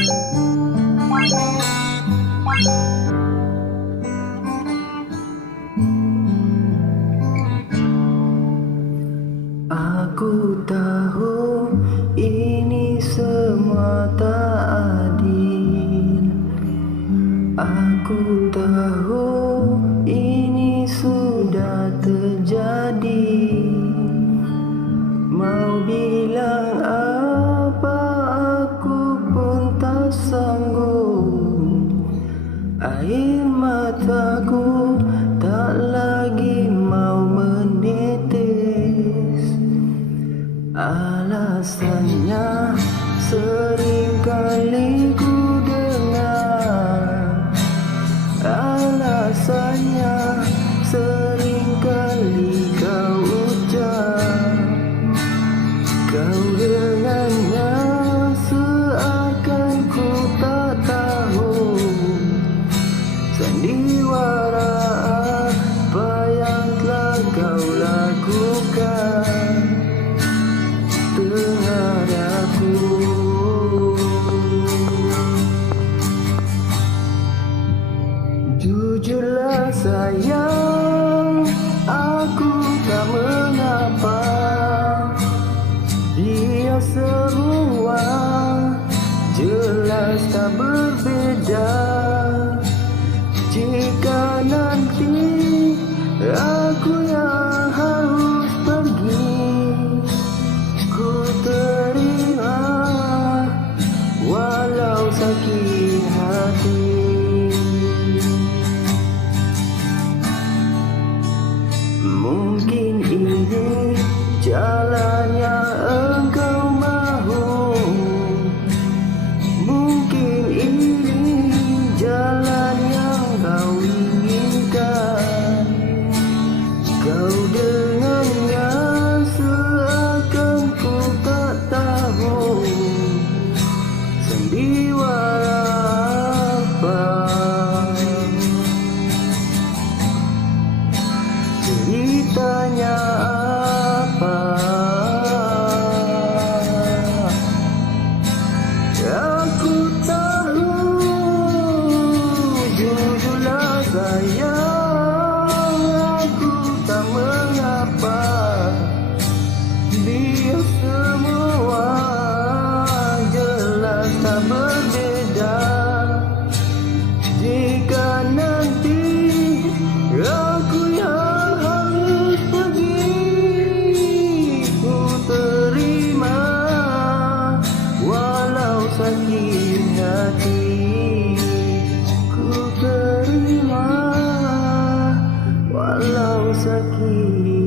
Aku tahu ini semua tak adil. Aku tahu ini sudah terjadi. Mau bilang apa aku pun tak sanggup. Air mataku tak lagi mau menetes. Alasannya seringkali ku dengar. Alasannya seringkali kau ucap. Kau dengannya seakan ku tak tahu sandiwara apa yang telah kau lakukan terhadapku. Jujurlah sayang, aku tak mengapa. Dia semua jelas tak berbeza. Jika nanti aku yang harus pergi, ku terima walau sakit hati. Mungkin ini jalan yang engkau mahu. Mungkin ini jalan yang kau inginkan. Kau dengannya seakan ku tak tahu sandiwara apa. Ceritanya apa? Aku tahu, jujurlah sayang, aku tak mengapa. Dia semua jelas tak berbeza. Jika nanti aku yang harus pergi, ku terima walau sakit hati. Ku terima walau sakit